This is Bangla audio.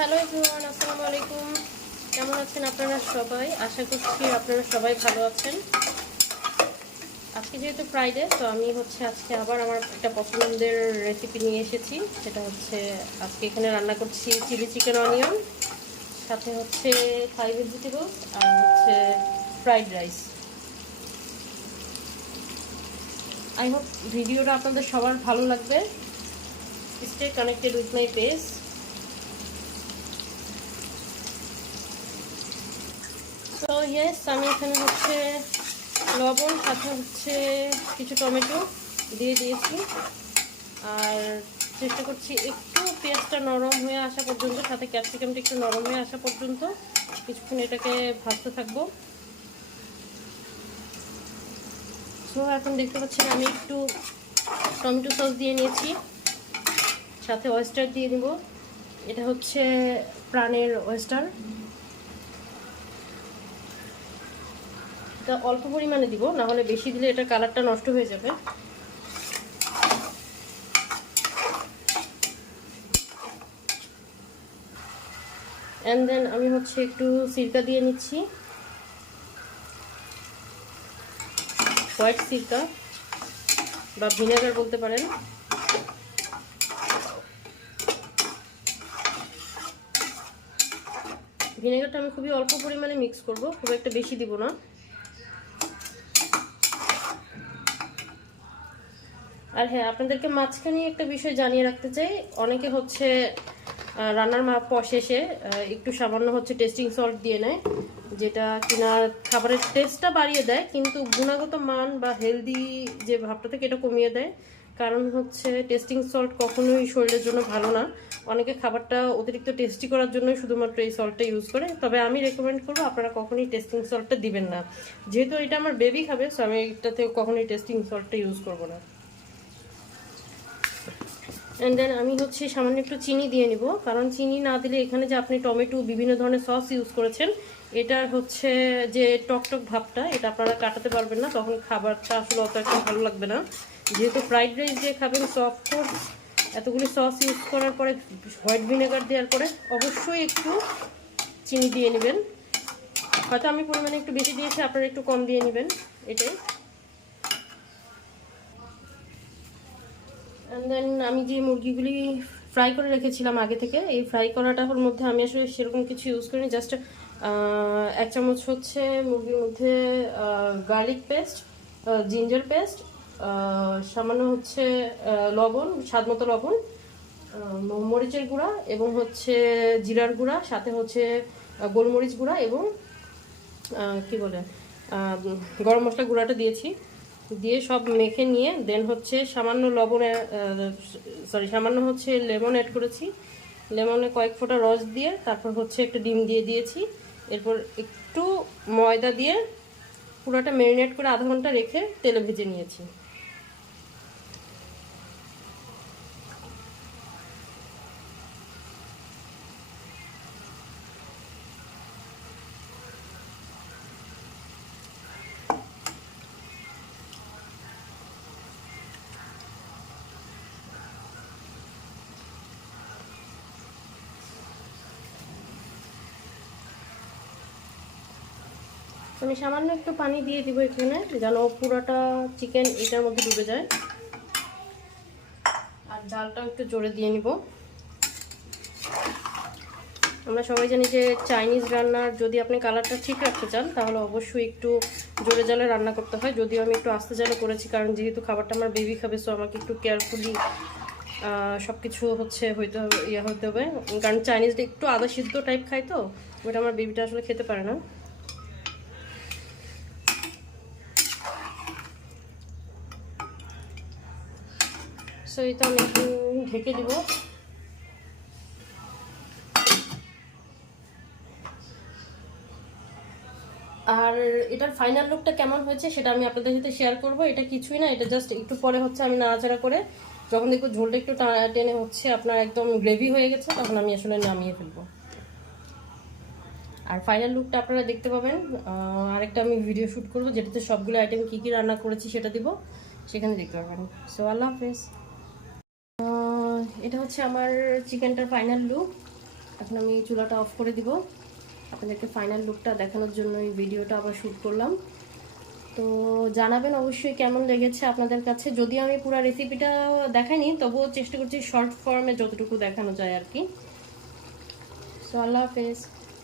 হ্যালো এভরিওয়ান, আসসালামু আলাইকুম। কেমন আছেন আপনারা সবাই? আশা করছি আপনারা সবাই ভালো আছেন। আজকে যেহেতু ফ্রাইডে, তো আমি আজকে আবার আমার একটা পছন্দের রেসিপি নিয়ে এসেছি। সেটা আজকে এখানে রান্না করছি চিলি চিকেন অনিয়ন, সাথে থাই ভেজিটেবলস, আর ফ্রাইড রাইস। আই হোপ ভিডিওটা আপনাদের সবার ভালো লাগবে। Stay connected with my page. তো ইয়েস, আমি এখানে লবণ, সাথে কিছু টমেটো দিয়ে দিয়েছি। আর চেষ্টা করছি একটু পেঁয়াজটা নরম হয়ে আসা পর্যন্ত, সাথে ক্যাপসিকামটা একটু নরম হয়ে আসা পর্যন্ত কিছুক্ষণ এটাকে ভাজতে থাকবো। সো এখন দেখতে পাচ্ছেন আমি একটু টমেটো সস দিয়ে নিয়েছি, সাথে ওয়েস্টার দিয়ে দিব। এটা প্রাণের ওয়েস্টার। এটা অল্প পরিমাণে দিব, না হলে বেশি দিলে এটা কালারটা নষ্ট হয়ে যাবে। এন্ড দেন আমি একটু সিরকা দিয়ে নিচ্ছি, হোয়াইট সিরকা বা ভিনেগার বলতে পারেন। ভিনেগারটা আমি খুবই অল্প পরিমাণে মিক্স করব, খুব একটা বেশি দিব না। আর হ্যাঁ, আপনাদেরকে মাঝখানে একটা বিষয় জানিয়ে রাখতে চাই। অনেকে রান্নার শেষে একটু সামান্য টেস্টিং সল্ট দিয়ে নেয়, যেটা কিনা খাবারের টেস্টটা বাড়িয়ে দেয়, কিন্তু গুণগত মান বা হেলদি যে ভাবটা থেকে এটা কমিয়ে দেয়। কারণ টেস্টিং সল্ট কখনোই শরীরের জন্য ভালো না। অনেকে খাবারটা অতিরিক্ত টেস্টি করার জন্যই শুধুমাত্র এই সল্টটা ইউজ করে। তবে আমি রেকমেন্ড করবো আপনারা কখনোই টেস্টিং সল্টটা দিবেন না। যেহেতু এটা আমার বেবি খাবে, সো আমি এটাতে কখনোই টেস্টিং সল্টটা ইউজ করবো না। এন্ড দেন আমি সামান্য একটু চিনি দিয়ে নিব, কারণ চিনি না দিলে এখানে যে আপনি টমেটো বিভিন্ন ধরনের সস ইউজ করেছেন, এটার যে টকটক ভাবটা, এটা আপনারা কাটাতে পারবেন না। তখন খাবারটা আসলে অত একটা ভালো লাগবে না। যেহেতু ফ্রাইড রাইস দিয়ে খাবেন, সো অফকোর্স এতগুলি সস ইউজ করার পরে, হোয়াইট ভিনেগার দেওয়ার পরে অবশ্যই একটু চিনি দিয়ে নেবেন। হয়তো আমি পরিমাণে একটু বেশি দিয়েছি, আপনারা একটু কম দিয়ে নেবেন, এটাই। দেন আমি যে মুরগিগুলি ফ্রাই করে রেখেছিলাম আগে থেকে, এই ফ্রাই করাটার মধ্যে আমি আসলে সেরকম কিছু ইউজ করিনি। জাস্ট 1 চামচ মুরগির মধ্যে গার্লিক পেস্ট, জিঞ্জার পেস্ট, সামান্য লবণ, স্বাদ মতো লবণ, মরিচের গুঁড়া এবং জিরার গুঁড়া, সাথে গোলমরিচ গুঁড়া এবং কি বলে গরম মশলা গুঁড়াটা দিয়েছি। দিয়ে সব মেখে নিয়ে দেন সামান্য সামান্য লেমন অ্যাড করেছি। লেমনে কয়েক ফোঁটা রস দিয়ে তারপর একটা ডিম দিয়ে দিয়েছি। এরপর একটু ময়দা দিয়ে পুরোটা ম্যারিনেট করে আধা ঘন্টা রেখে তেলে ভেজে নিয়েছি। আমি সামান্য একটু পানি দিয়ে দিব এখানে, যেন পুরোটা চিকেন এটার মধ্যে ডুবে যায়। আর জালটাও একটু জোরে দিয়ে নিব। আমরা সবাই জানি যে চাইনিজ রান্নার যদি আপনি কালারটা ঠিক রাখতে চান, তাহলে অবশ্যই একটু জোরে জালে রান্না করতে হয়। যদিও আমি একটু আস্তে জালে করেছি, কারণ যেহেতু খাবারটা আমার বেবি খাবে, সো আমাকে একটু কেয়ারফুলি সব কিছু হতে হবে। কারণ চাইনিজটা একটু আদা সিদ্ধ টাইপ খায়, তো ওটা আমার বেবিটা আসলে খেতে পারে না। সো এটা আমি একটু ঢেকে দিব। আর এটার ফাইনাল লুকটা কেমন হয়েছে সেটা আমি আপনাদের সাথে শেয়ার করব। এটা কিছুই না, এটা জাস্ট একটু পরে আমি নাড়াচাড়া করে যখন দেখবো ঝোলটা একটু টেনে আপনার একদম গ্রেভি হয়ে গেছে, তখন আমি আসলে নামিয়ে ফেলবো। আর ফাইনাল লুকটা আপনারা দেখতে পাবেন। আরেকটা আমি ভিডিও শ্যুট করবো, যেটাতে সবগুলো আইটেম কী কী রান্না করেছি সেটা দিব, সেখানে দেখতে পাবেন। সো আল্লাহ হাফেজ। এটা আমার চিকেনটার ফাইনাল লুক। এখন আমি চুলাটা অফ করে দিব। আপনাদেরকে ফাইনাল লুকটা দেখানোর জন্য এই ভিডিওটা আবার শ্যুট করলাম। তো জানাবেন অবশ্যই কেমন লেগেছে আপনাদের কাছে। যদিও আমি পুরো রেসিপিটা দেখাইনি, তবুও চেষ্টা করছি শর্ট ফর্মে যতটুকু দেখানো যায় আর কি। সো আল্লাহ হাফেজ।